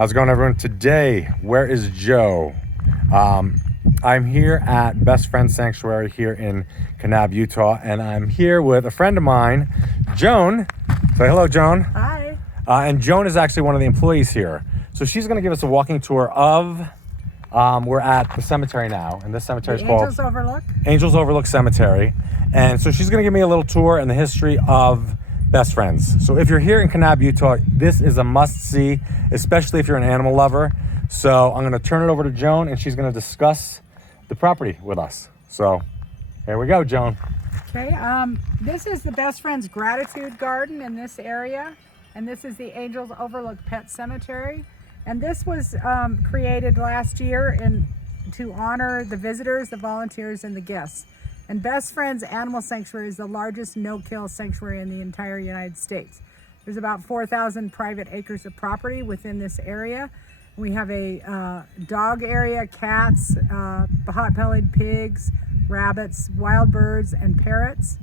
How's it going, everyone? Today, where is Joe? I'm here at Best Friends Sanctuary here in Kanab, Utah, and I'm here with a friend of mine, Joan. Say hello, Joan. Hi. And Joan is actually one of the employees here. So she's going to give us a walking tour of, we're at the cemetery now, and this cemetery is called Angels Overlook. Angels Overlook Cemetery. And so she's going to give me a little tour and the history of Best Friends. So if you're here in Kanab, Utah, this is a must-see, especially if you're an animal lover. So I'm going to turn it over to Joan, and she's going to discuss the property with us. So here we go, Joan. Okay, this is the Best Friends Gratitude Garden in this area, and this is the Angels Overlook Pet Cemetery. And this was created last year to honor the visitors, the volunteers, and the guests. And Best Friends Animal Sanctuary is the largest no-kill sanctuary in the entire United States. There's about 4,000 private acres of property within this area. We have a dog area, cats, hot-bellied pigs, rabbits, wild birds, and parrots.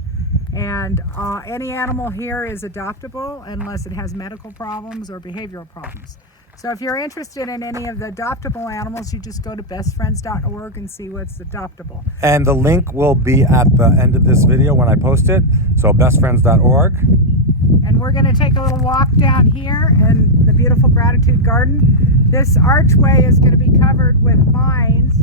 And any animal here is adoptable unless it has medical problems or behavioral problems. So if you're interested in any of the adoptable animals, you just go to bestfriends.org and see what's adoptable. And the link will be at the end of this video when I post it. So bestfriends.org. And we're going to take a little walk down here in the beautiful Gratitude Garden. This archway is going to be covered with vines,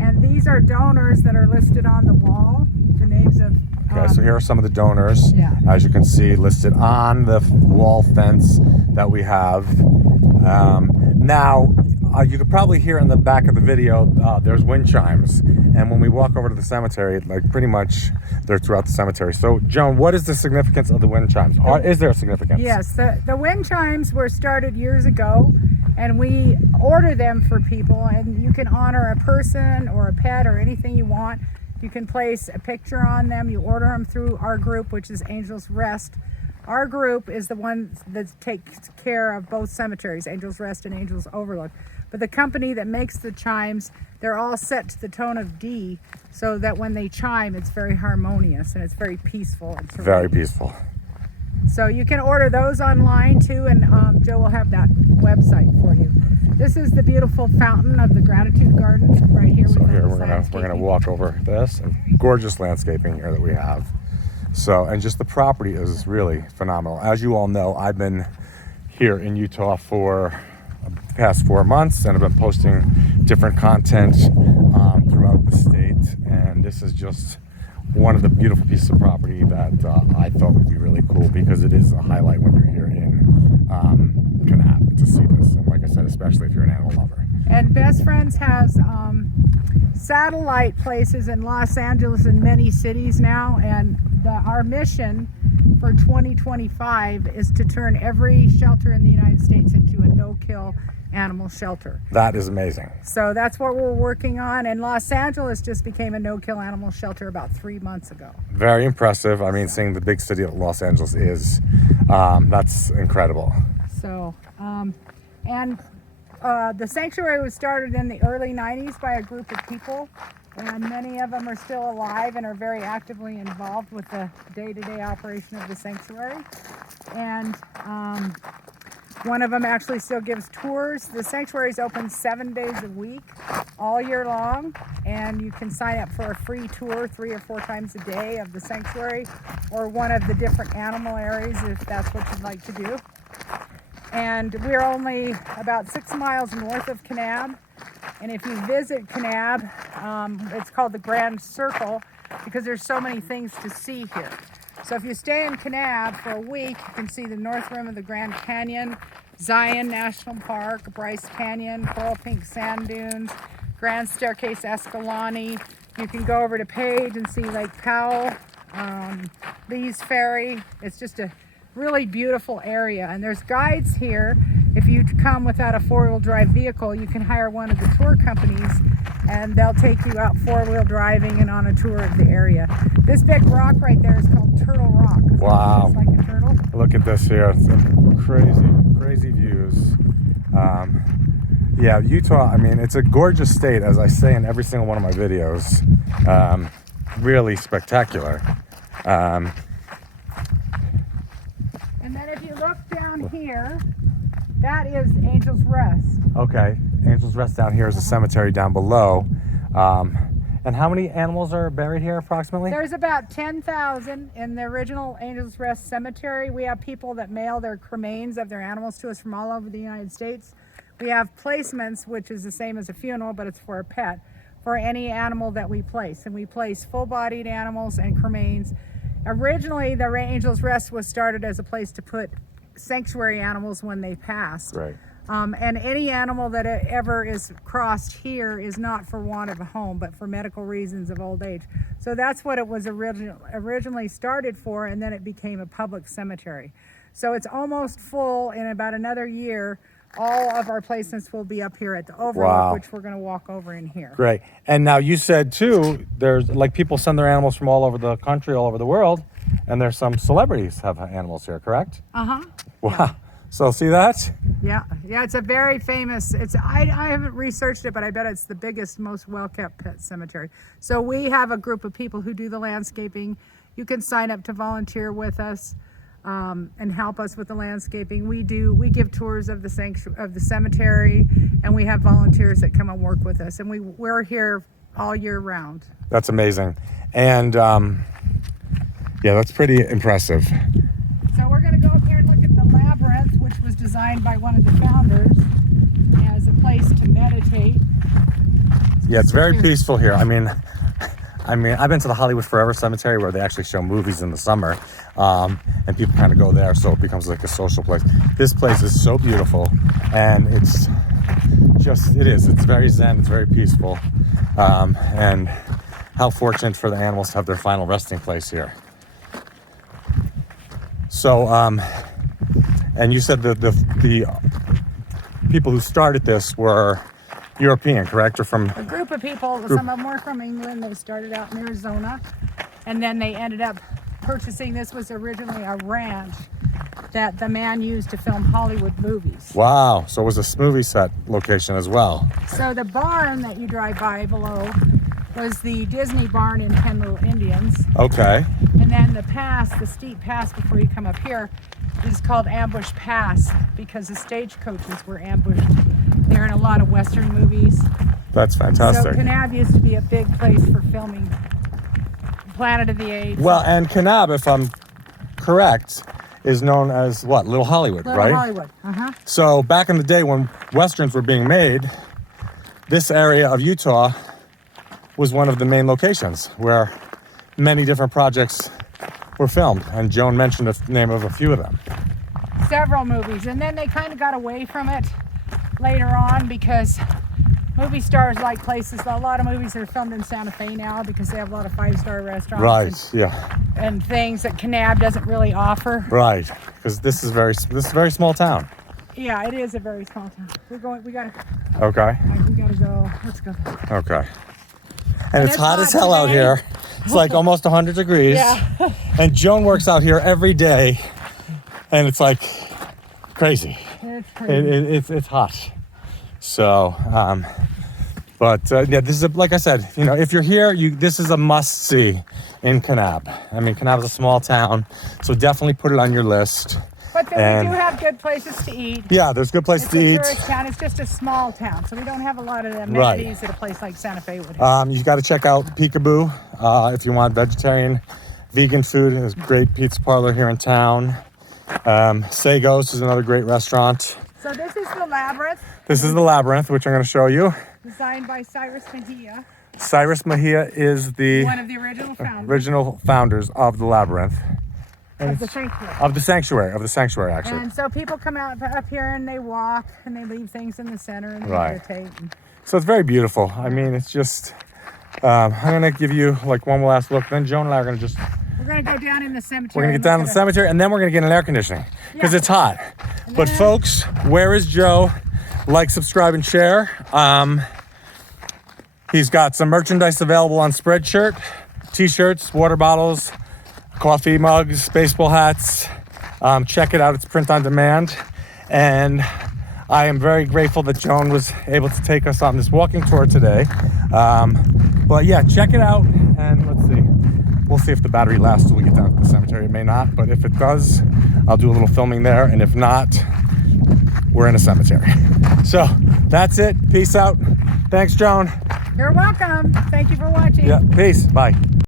and these are donors that are listed on the wall. The names of Okay, so here are some of the donors, Yeah. as you can see, listed on the wall fence that we have. Now, you could probably hear in the back of the video, there's wind chimes. And when we walk over to the cemetery, like pretty much they're throughout the cemetery. So, Joan, what is the significance of the wind chimes? Or is there a significance? Yes, the wind chimes were started years ago, and we order them for people, and you can honor a person or a pet or anything you want. You can place a picture on them. You order them through our group, which is Angels Rest. Our group is the one that takes care of both cemeteries, Angels Rest and Angels Overlook. But the company that makes the chimes, they're all set to the tone of D, so that when they chime, it's very harmonious and it's very peaceful. And Very peaceful. So you can order those online too, and Joe will have that website for you. This is the beautiful fountain of the Gratitude Garden right here. So here we're gonna walk over this, and gorgeous landscaping here that we have. So, and just the property is really phenomenal. As you all know, I've been here in Utah for the past 4 months, and I've been posting different content throughout the state. And this is just one of the beautiful pieces of property that I thought would be really cool, because it is a highlight when you're here in Kanab to see this. And like I said, especially if you're an animal lover. And Best Friends has satellite places in Los Angeles and many cities now, and our mission for 2025 is to turn every shelter in the United States into a no-kill animal shelter. That is amazing. So that's what we're working on, and Los Angeles just became a no-kill animal shelter about 3 months ago. Very impressive. I mean, seeing the big city of Los Angeles is, that's incredible. So, the sanctuary was started in the early 90s by a group of people, and many of them are still alive and are very actively involved with the day-to-day operation of the sanctuary. And one of them actually still gives tours. The sanctuary is open 7 days a week, all year long, and you can sign up for a free tour 3 or 4 times a day of the sanctuary or one of the different animal areas if that's what you'd like to do. And we're only about 6 miles north of Kanab. And if you visit Kanab, it's called the Grand Circle because there's so many things to see here. So if you stay in Kanab for a week, you can see the north rim of the Grand Canyon, Zion National Park, Bryce Canyon, Coral Pink Sand Dunes, Grand Staircase Escalante. You can go over to Page and see Lake Powell, Lee's Ferry. It's just a really beautiful area, and there's guides here. If you come without a 4-wheel drive vehicle, you can hire one of the tour companies, and they'll take you out 4-wheel driving and on a tour of the area. This big rock right there is called Turtle Rock. Wow. It's like a turtle. Look at this here. It's crazy views. Yeah, Utah, I mean, it's a gorgeous state, as I say in every single one of my videos. Really spectacular. And then if you look down here, That is Angel's Rest. Okay, Angel's Rest down here is a cemetery down below. And how many animals are buried here approximately? There's about 10,000 in the original Angel's Rest Cemetery. We have people that mail their cremains of their animals to us from all over the United States. We have placements, which is the same as a funeral, but it's for a pet, for any animal that we place. And we place full-bodied animals and cremains. Originally, the Angel's Rest was started as a place to put sanctuary animals when they passed. Right. And any animal that ever is crossed here is not for want of a home, but for medical reasons of old age. So that's what it was originally started for, and then it became a public cemetery. So it's almost full. In about another year, all of our placements will be up here at the overlook, Wow. which we're going to walk over in here. Great. And now you said too, there's like people send their animals from all over the country, all over the world, and there's some celebrities have animals here, correct? Uh-huh. Wow. Yeah. So see that? Yeah, it's a very famous, I haven't researched it, but I bet it's the biggest, most well-kept pet cemetery. So we have a group of people who do the landscaping. You can sign up to volunteer with us and help us with the landscaping. We give tours of the cemetery, and we have volunteers that come and work with us, and we're here all year round. That's amazing. And yeah, that's pretty impressive. So we're going to go up here and look at the labyrinth, which was designed by one of the founders as a place to meditate. Yeah, it's very peaceful here. I mean, I've been to the Hollywood Forever Cemetery where they actually show movies in the summer, and people kind of go there, so it becomes like a social place. This place is so beautiful, and it's very zen, it's very peaceful, and how fortunate for the animals to have their final resting place here. So, and you said that the people who started this were European, correct? Or from a group of people, some of them were from England. They started out in Arizona, and then they ended up purchasing, this was originally a ranch that the man used to film Hollywood movies. Wow, so it was a movie set location as well. So the barn that you drive by below was the Disney barn in 10 Little Indians. Okay. And then the steep pass before you come up here is called Ambush Pass because the stagecoaches were ambushed there in a lot of Western movies. That's fantastic. So Kanab used to be a big place for filming Planet of the Apes. Well, and Kanab, if I'm correct, is known as what? Little Hollywood, Little right? Hollywood. Uh-huh. So back in the day when Westerns were being made, this area of Utah was one of the main locations where many different projects were filmed. And Joan mentioned the name of a few of them. Several movies. And then they kind of got away from it later on because movie stars like places. A lot of movies are filmed in Santa Fe now because they have a lot of five-star restaurants. Right, yeah. And things that Kanab doesn't really offer. Right, because this is a very small town. Yeah, it is a very small town. We gotta Okay. all right, we gotta go. Let's go. Okay. And it's hot as hell out today. here. It's like almost 100 degrees. Yeah. And Joan works out here every day, and it's like crazy. It's crazy. It's hot. So, yeah, this is like I said, if you're here, this is a must see in Kanab. I mean, Kanab is a small town, so definitely put it on your list. But then we do have good places to eat. Yeah, there's good places It's to a eat. tourist town. It's just a small town, so we don't have a lot of the amenities that a place like Santa Fe would have. You got to check out Peekaboo if you want vegetarian, vegan food. There's a great pizza parlor here in town. Sagos is another great restaurant. So this is the labyrinth. This is the labyrinth, which I'm going to show you. Designed by Cyrus Mejia, Cyrus Mejia is one of the original founders original founders of the labyrinth. of the sanctuary. Of the sanctuary, actually. And so people come out up here and they walk and they leave things in the center and they Right. meditate. So it's very beautiful. I mean, it's just, I'm going to give you like one last look. Then Joan and I are going to We're going to go down in the cemetery. we're going to get down in the cemetery, and then we're going to get in air conditioning because Yeah. it's hot. But then- folks, where is Joe? Like, subscribe, and share. He's got some merchandise available on Spreadshirt, t-shirts, water bottles, coffee mugs, baseball hats. Check it out. It's print on demand. And I am very grateful that Joan was able to take us on this walking tour today. But yeah, check it out. And let's see. We'll see if the battery lasts till we get down to the cemetery. It may not, but if it does, I'll do a little filming there. And if not, we're in a cemetery. So that's it. Peace out. Thanks, Joan. You're welcome. Thank you for watching. Yeah, peace. Bye.